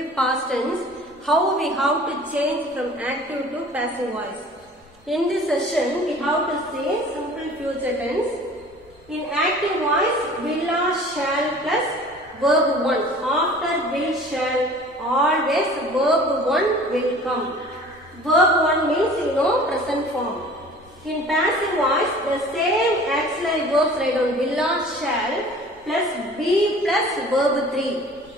simple past tense, how we have to change from active to passive voice. In this session, we have to say simple future tense. In active voice, will or shall plus verb 1. After will shall, always verb 1 will come. Verb 1 means present form. In passive voice, the same auxiliary verbs write down will or shall plus be plus verb 3.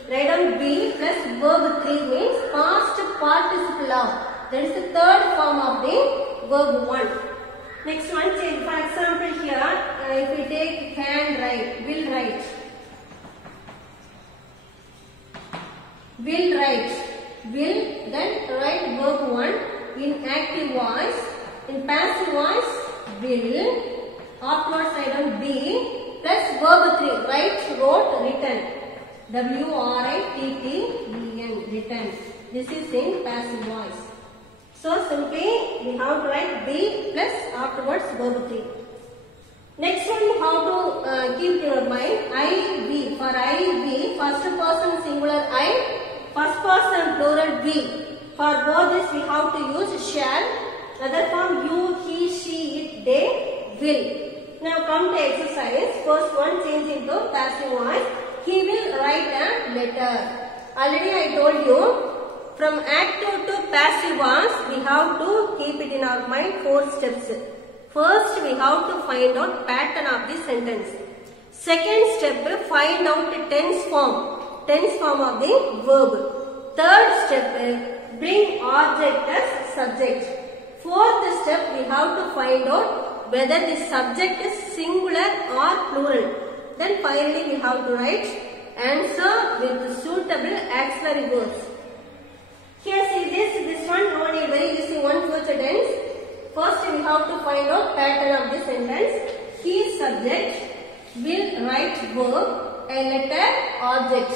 Write down be plus verb 3 means past participle of. That is the third form of the verb 1. Next one, change. For example here, if we take can write, will write. Will write. Will, then write verb 1 in active voice. In passive voice, will. Afterwards write down be plus verb 3. Write, wrote, written. W-R-I-T-T-E-N. Written. This is in passive voice. So simply we have to write be plus afterwards verb 3. Next one, how to keep your mind. I, we. For I, we, first person singular I, first person plural we. For both this we have to use shall. Other form you, he, she, it, they, will. Now come to exercise. First one, change into passive voice. He will write a letter. Already I told you, from active to passive voice, we have to keep it in our mind 4 steps. First, we have to find out pattern of the sentence. Second step, find out tense form of the verb. Third step, bring object as subject. Fourth step, we have to find out whether the subject is singular or plural. Then finally, we have to write answer with suitable auxiliary verbs. Here see this one, no need, very easy one future tense. First we have to find out pattern of the sentence. He subject, will write verb, a letter, object.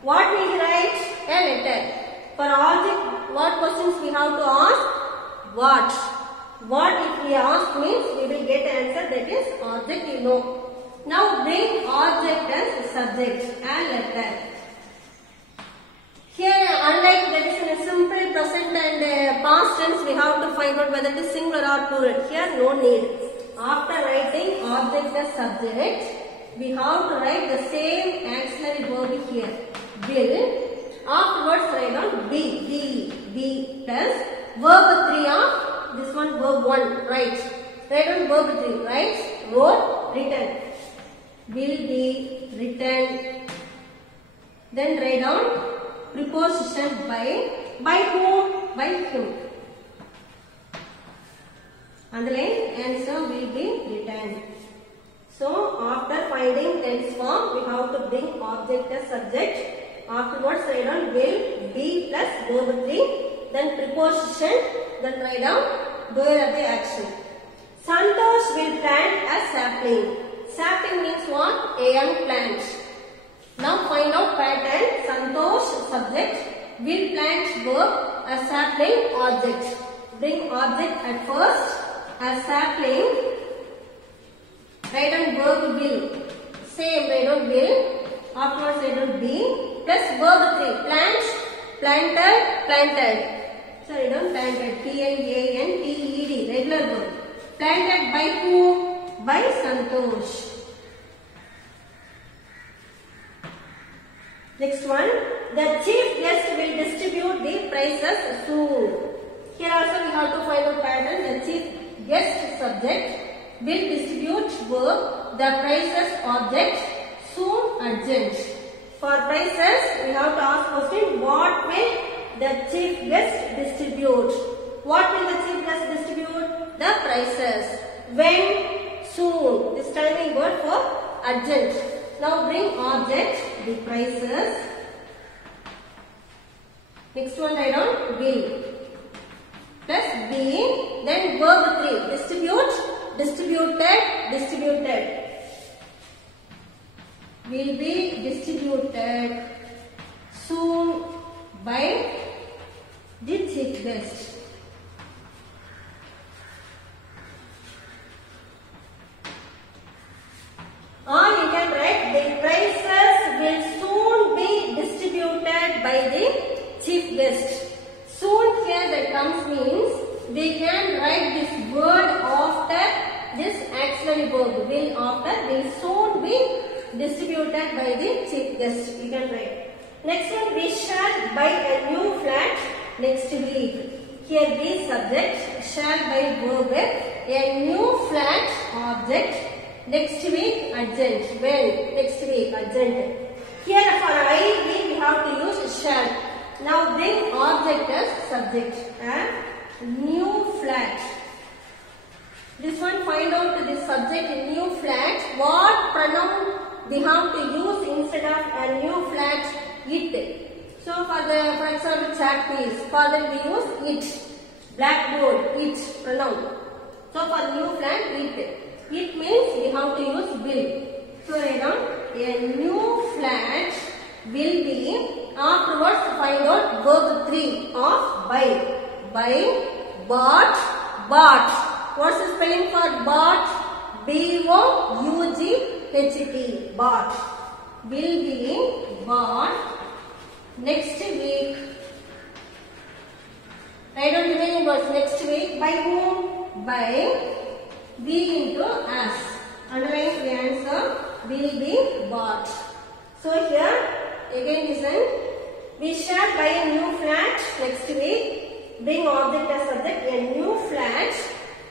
What we write? A letter. For object, what questions we have to ask? What? What if we ask means we will get answer, that is object Now bring object as subject, a letter. Here, unlike that is in a simple present and past tense, we have to find out whether it is singular or plural. Here, no need. After writing object as subject, we have to write the same auxiliary verb here. Will. Afterwards, write down be plus verb 3 of this one, verb 1. Write down verb 3. Write, wrote, written. Will be written. Then write down preposition by whom? By him. Underline, answer will be written. So after finding tense form, we have to bring object as subject. Afterwards write down will, be plus verb 3. Then preposition. Then write down doer of the action. Santosh will plant a sapling. Sapling means what? A young plant. Now find out pattern. Santosh subject, will plant verb, a sapling object. Bring object at first, a sapling. Write down verb will. Same write down will. Afterwards write down be plus verb 3. Plant, planted. So write down planted. P-L-A-N-T-E-D. Regular verb. Planted by who? By Santosh. Next one, the chief guest will distribute the prizes soon. Here also we have to find out pattern. The chief guest subject will distribute verb, the prizes object, soon urgent. For prizes, we have to ask question, what will the chief guest distribute? What will the chief guest distribute? The prizes. When? Soon. This timing word for urgent. Now bring object, the prices. Next one write down will. Plus be, then verb 3. Distribute, distributed. Will be distributed soon by the chief guest. Or you can write the prices will soon be distributed by by the chief guest. Soon here that comes means we can write this word after this auxiliary verb. Will after will soon be distributed by the chief guest. You can write. Next one, we shall buy a new flat next week. Here be subject, shall by verb, a new flat object. Next week urgent. When? Next week urgent. Here for I we have to use shall. Now bring object as subject. New flat. This one, find out the subject new flat. What pronoun we have to use instead of a new flat? It. So for example chat piece. For that we use it. Blackboard, it pronoun. So for new flat, it. It means we have to use will. So write down a new flat will be. Afterwards find out verb 3 of buy. Buy, bought, bought. What's the spelling for bought? B-O-U-G-H-T. Bought. Will be bought. Next week. Write down remaining words. Next week. By whom? By be into as. Underline the answer. Will be bought. So here again listen. We shall buy a new flat next week. Bring object as subject. A new flat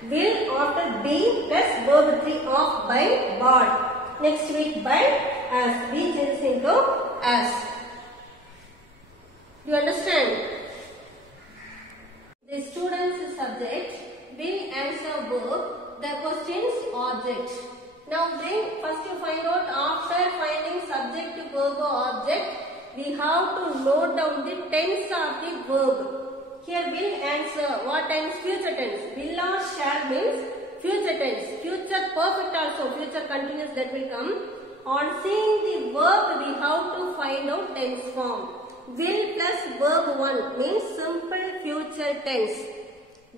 will after be plus verb 3 of by bought. Next week by as. Be changes into as. Do you understand? The student's subject will answer verb. The question's object. Now first you find out after finding subject, verb or object, we have to note down the tense of the verb. Here will answer. What tense? Future tense. Will or shall means future tense. Future perfect also. Future continuous that will come. On seeing the verb we have to find out tense form. Will plus verb 1 means simple future tense.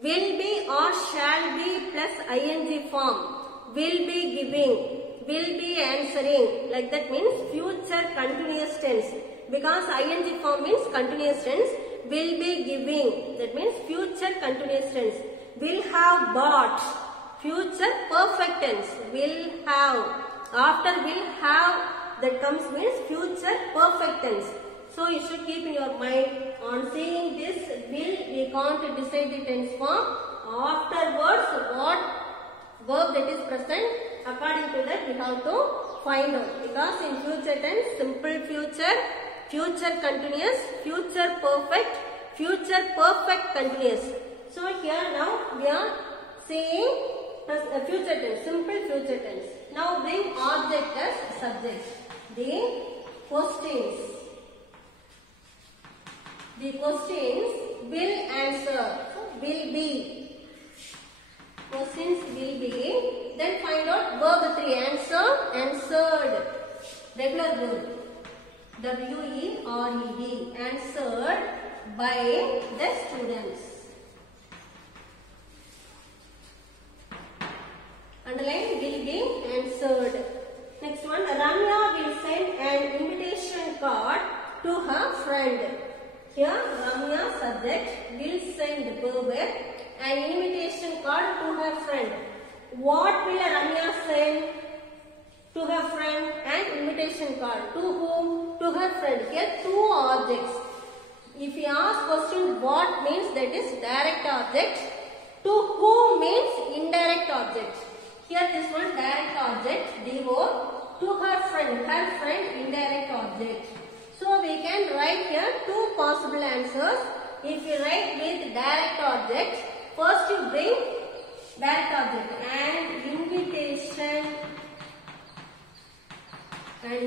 Will be or shall be plus ing form. Will be giving. Will be answering. Like that means future continuous tense. Because ing form means continuous tense. Will be giving. That means future continuous tense. Will have bought. Future perfect tense. Will have. After will have that comes means future perfect tense. So you should keep in your mind on seeing this will we can't decide the tense form. Afterwards what verb that is present, according to that we have to find out. Because in future tense simple future, future continuous, future perfect continuous. So here now we are saying future tense, simple future tense. Now bring object as subject. The questions. The questions will answer. Will be. Questions will be. Then find out verb 3. Answer. Answered. Regular verb. W-E-R-E-D. Answered by the students. Underline will be answered. Next one. Ramya will send an invitation card to her friend. Here Ramya subject will send verb an invitation card to her friend. What will Ramya send to her friend? An invitation card. To whom? To her friend. Here two objects. If you ask question what means, that is direct object. To whom means indirect object. Here this one direct object, DO. To her friend indirect object. So we can write here two possible answers. If you write with direct object, first you bring direct object and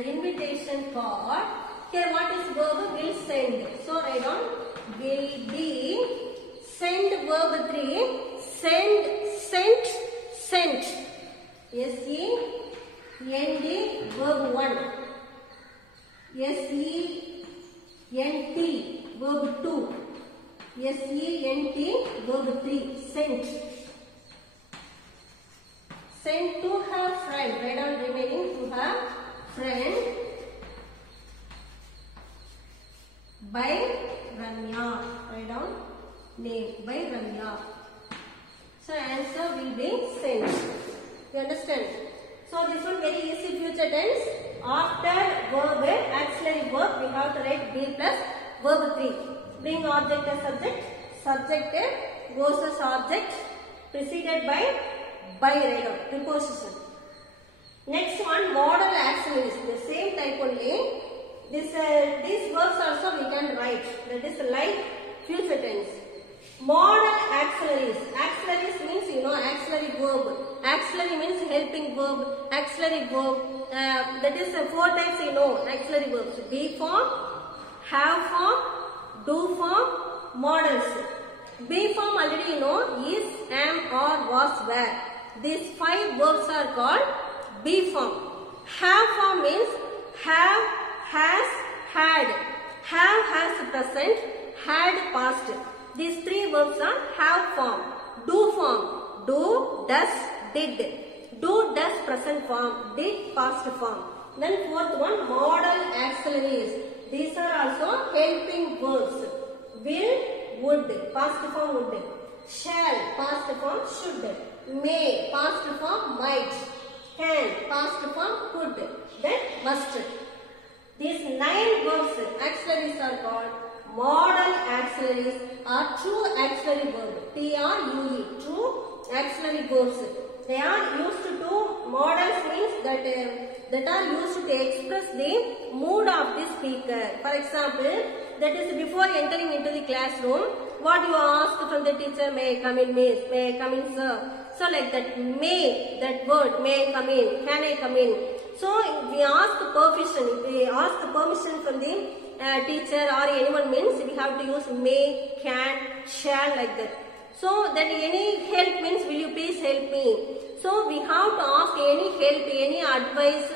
invitation card. Here what is verb? Will send. So write down will be send verb 3. Sent. S-E-N-D verb 1. S-E-N-T verb 2. S-E-N-T verb 3. Sent. Sent to her friend. Write down remaining to her friend by Ramya. Write down name by Ramya. So answer will be sent. You understand? So this one very easy future tense. After verb auxiliary verb we have to write be plus verb 3. Bring object as subject. Subject goes as object preceded by write down preposition. Next one modal auxiliaries. The same type only. These verbs also we can write. That is like future tense. Modal auxiliaries. Auxiliaries means auxiliary verb. Auxiliary means helping verb. Auxiliary verb. That is 4 types auxiliary verbs. Be form, have form, do form, modals. Be form already is, am, or, was, were. These 5 verbs are called be form. Have form means have, has, had. Have has present, had past. These 3 verbs are have form. Do form. Do, does, did. Do, does present form. Did past form. Then 4th one modal auxiliaries. These are also helping verbs. Will, would, past form would. Shall, past form should. May, past form might. Can, past form could. Then must. These 9 verbs, auxiliaries are called modal auxiliaries or true auxiliary verb. T-R-U-E, true auxiliary verbs. They are used to modals means that are used to express the mood of the speaker. For example, that is before entering into the classroom, what you ask from the teacher, may I come in miss, may I come in sir. So like that, may, that word, may I come in, can I come in. So we ask permission from the teacher or anyone means we have to use may, can, shall like that. So that any help means will you please help me. So we have to ask any help, any advice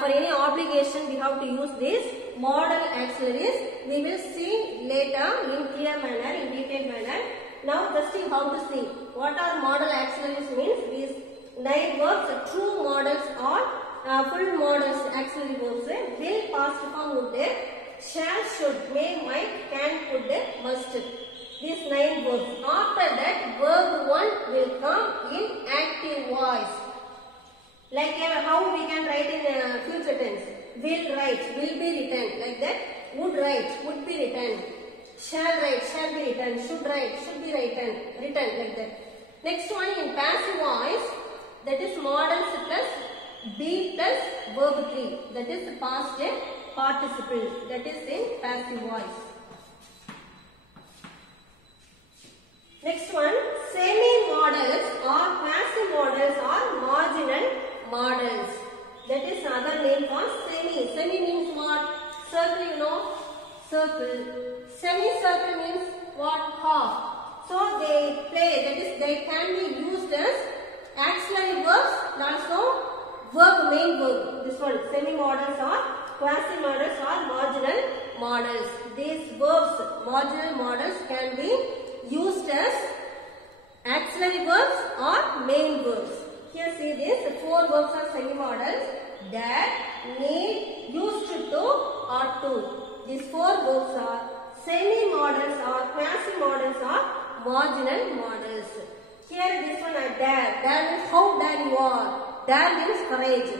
for any obligation we have to use this modal auxiliaries. We will see later in clear manner, in detailed manner. Now just see how to see. What are modal auxiliaries means? These 9 verbs, true modals or full modals auxiliary verbs. Will, past form, would, shall, should, may, might, can, could, must. These 9 verbs. After that, verb 1 will come in active voice. Like how we can write in future tense. Will write, will be written. Like that. Would write, would be written. Shall write, shall be written. Should write, should be written. Written like that. Next one in passive voice. That is modals plus be plus verb 3. That is the past participle. That is in passive voice. Next one, semi-modals or passive modals or marginal modals. That is another name for semi. Semi means what? Circle, circle. Semi-circle means what? Half. So they play, that is they can be used as auxiliary verbs and also verb, main verb. This one, semi-modals or quasi-modals or marginal modals. These verbs, marginal modals can be used as auxiliary verbs or main verbs. Here see this, the 4 verbs are semi-modals. That, need, used to, or to. These 4 verbs are semi-modals or quasi-modals or marginal modals. Here this one are dare. Dare means how dare you are. Dare means courage.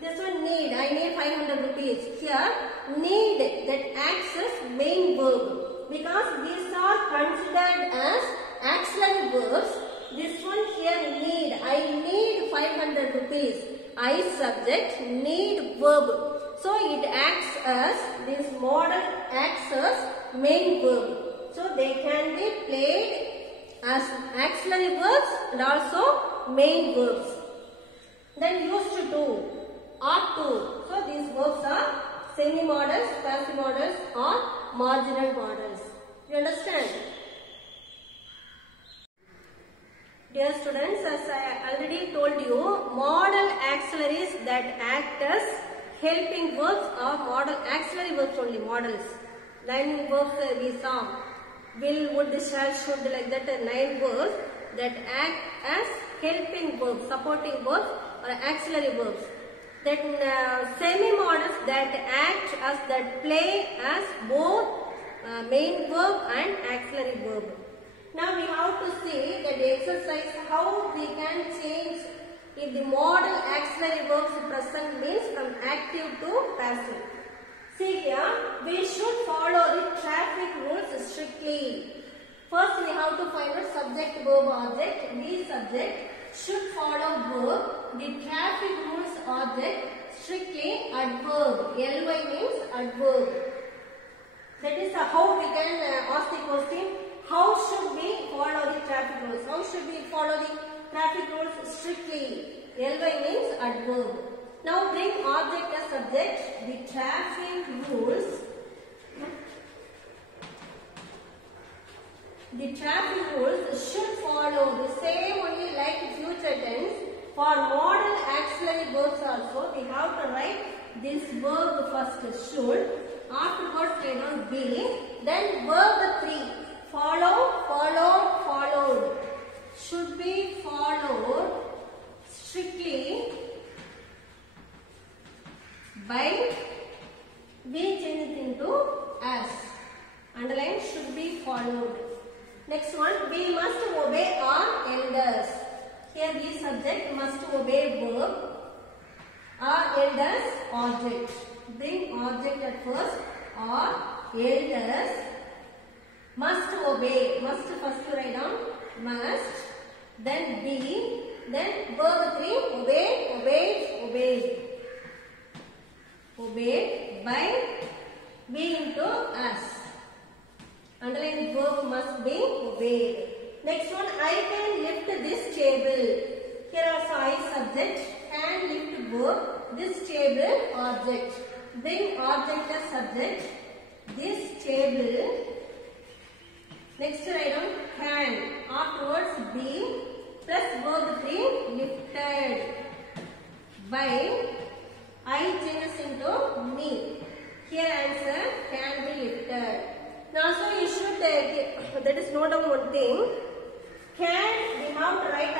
This one need. I need 500 rupees. Here need that acts as main verb. Because these are considered as auxiliary verbs. This one here need. I need 500 rupees. I subject, need verb. So it acts as, this model acts as main verb. So they can be played as auxiliary verbs and also main verbs. Then used to do, ought to. So these verbs are semi-modals, passive modals or marginal modals. You understand? Dear students, as I already told you, modal auxiliaries that act as helping verbs or modal auxiliary verbs only, modals. 9 verbs we saw. Will, would, shall, should, like that 9 verbs that act as helping verbs, supporting verbs or auxiliary verbs. Then semi-modals that act as, that play as both main verb and auxiliary verb. Now we have to see that exercise how we can change if the modal auxiliary verbs present means from active to passive. See here, we should follow the traffic rules strictly. First we have to find out subject, verb, object. The subject should follow verb. The traffic rules object strictly adverb. Ly means adverb. That is how we can ask the question, how should we follow the traffic rules? How should we follow the traffic rules strictly? Ly means adverb. Now bring object as subject. The traffic rules. The traffic rules should follow the same only like future tense. For modal auxiliary verbs also, we have to write this verb first, should. Afterwards, write down be. Then verb 3. Follow, followed, followed. Should be followed strictly by, we change it into as. Underline should be followed. Next one, we must obey our elders. Here the subject must obey verb. Our elders object. Bring object at first. Our elders must obey. Must first write down must. Then be. Then verb 3 obey, obeyed, obeyed. Obeyed by be into us. Underline verb must be obeyed. Next one, I can lift this table. Here also I subject, can lift verb, this table object. Bring object as subject, this table. Next write down can. Afterwards be plus verb 3 lifted by. I changes into me. Here answer can be lifted. Now so you should that is note down one thing. Can we have to write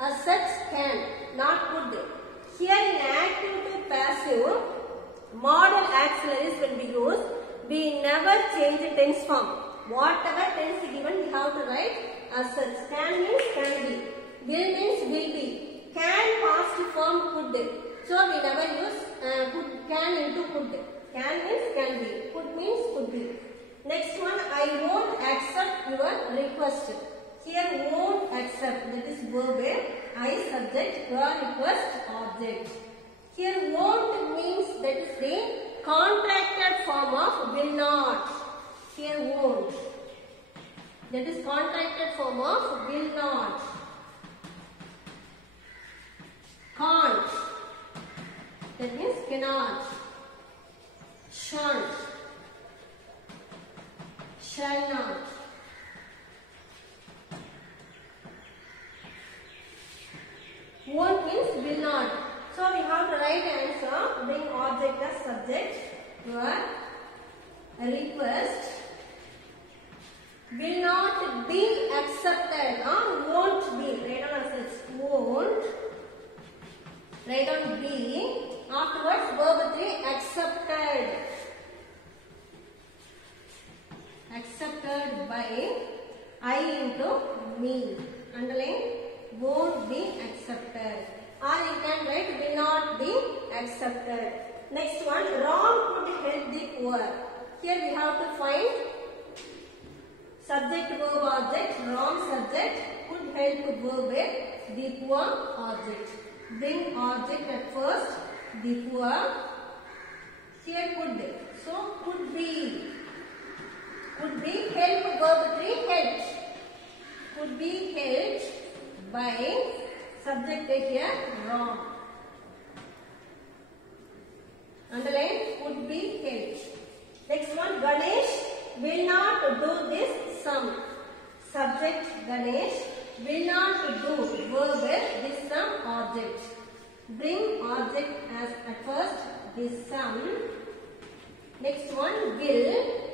as such can, not could. Here in active to passive, modal auxiliaries when we use, we never change the tense form. Whatever tense given we have to write as such. Can means can be. Will means will be. Can past form could. So we never use can into could. Can means can be. Could means could be. Next one, I won't accept your request. Here won't accept, that is verb. I subject, your request object. Here won't means that is the contracted form of will not. Here won't. That is contracted form of will not. Can't. That means cannot. Shan't. Shall not. Won't means will not. So we have the right answer. Bring object as subject. Your request will not be accepted. Won't be. Write down as such. Won't. Write down be. Afterwards verb 3 accepted. Accepted by I into me. Underline won't be accepted. Or you can write will not be accepted. Next one, wrong could help the poor. Here we have to find subject verb object. Wrong subject could help verb the poor object. Bring object at first. The poor. Here could. So could be. Could be help verb 3 helped. Could be helped by subject here wrong. Underline could be helped. Next one, Ganesh will not do this sum. Subject Ganesh will not do verb this sum object. Bring object as at first this sum. Next one, will.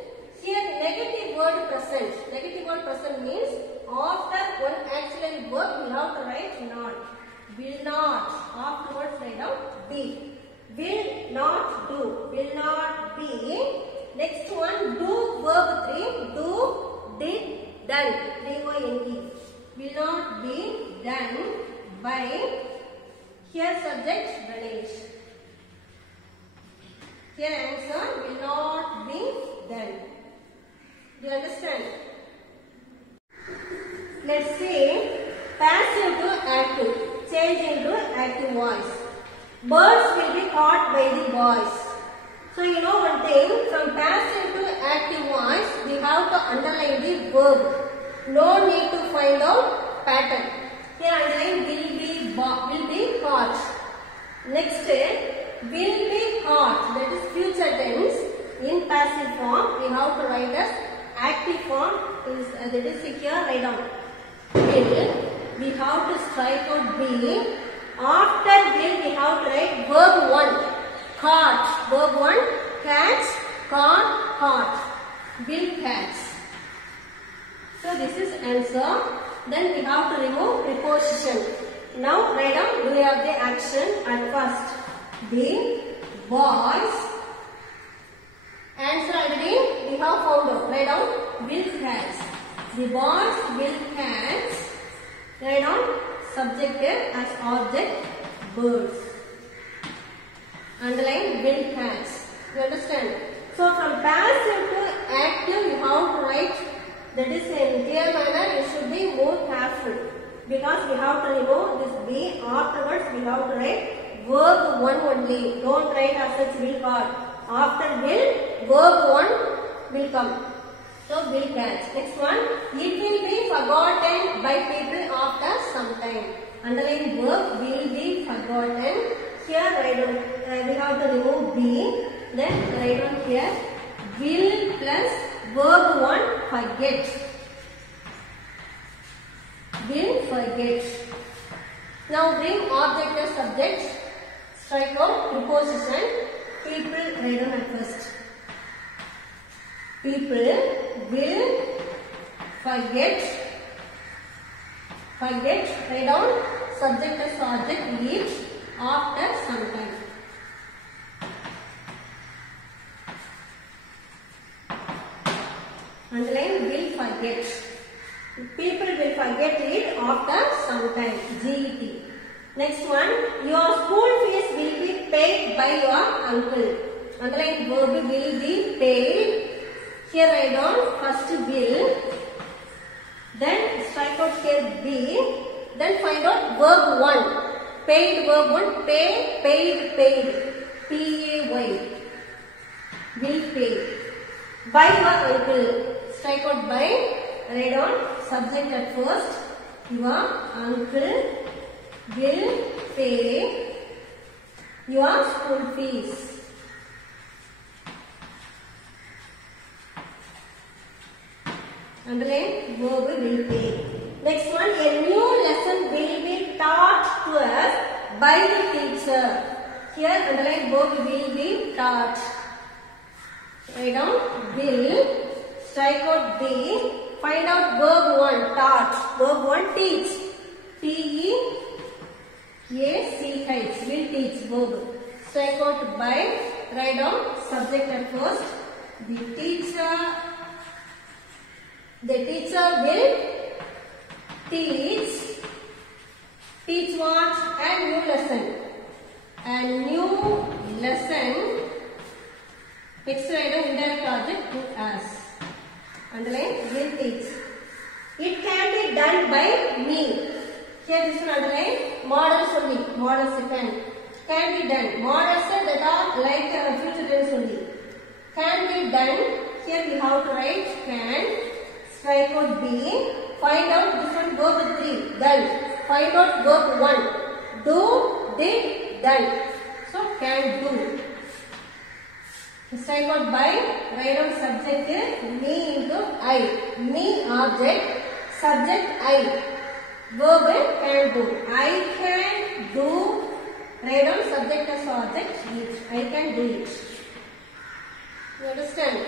Here negative word present. Negative word present means after one auxiliary verb we have to write not. Will not. Afterwards write down be. Will not do. Will not be. Next one, do verb 3. Do, did, done. D-O-N-E. Will not be done by, here subject Ganesh. Here answer will not be done. Do you understand? Let's say passive to active. Change into active voice. Birds will be caught by the boys. So you know one thing, from passive to active voice, we have to underline the verb. No need to find out pattern. Here underline will be caught. Next, will be caught. That is future tense. In passive form, we have to write as active form. That is here, write down. Will. We have to strike out B. After will, we have to write verb 1. Caught. Verb 1. Catch. Caught. Caught. Will catch. So this is answer. Then we have to remove preposition. Now write down do you have the action at first. The boys. Answer already we have found out. Write down will catch. The boys will catch. Write down subjective as object birds. Underline will catch. You understand? So from passive to active you have to write, that is in clear manner. You should be more careful because we have to remove this B. Afterwards we have to write verb 1 only. Don't write as such will caught. After will, verb 1 will come. So will catch. Next one, it will be forgotten by people after some time. Underline verb will be forgotten. Here write down, we have to remove B. Then write down here will plus verb 1 forget. Will forget. Now bring object as subject. Strike out preposition. People write down at first. People will forget. Forget. Write down subject as object each after some time. Underline will forget. People will forget it after some time. GET. Next one, your school fees will be paid by your uncle. Underline verb will be paid. Here write down first will. Then strike out here B. Then find out verb 1. Paid verb 1. Pay, paid, paid. P-A-Y. Will pay. By your uncle. Strike out by. Write down subject at first. Your uncle will pay your school fees. Underline verb will pay. Next one, a new lesson will be taught to us by the teacher. Here underline verb will be taught. Write down will. Strike out B. Find out verb 1 taught. Verb 1 teach. T-E-A-C-H. Will teach verb. Strike out by. Write down subject at first. The teacher will teach. Teach what? A new lesson. A new lesson. Next write down indirect object to us. Underline will teach. It can be done by me. Here this one underline models only. Models can be done. Models that are like future tense only. Can be done. Here we have to write can. Strike out B. Find out this one verb 3. Done. Find out verb 1. Do, did, done. So can do. Strike out by. Write down subject me into I. Me object. Subject I. Verb can do. I can do. Write down subject as object. I can do it. You understand?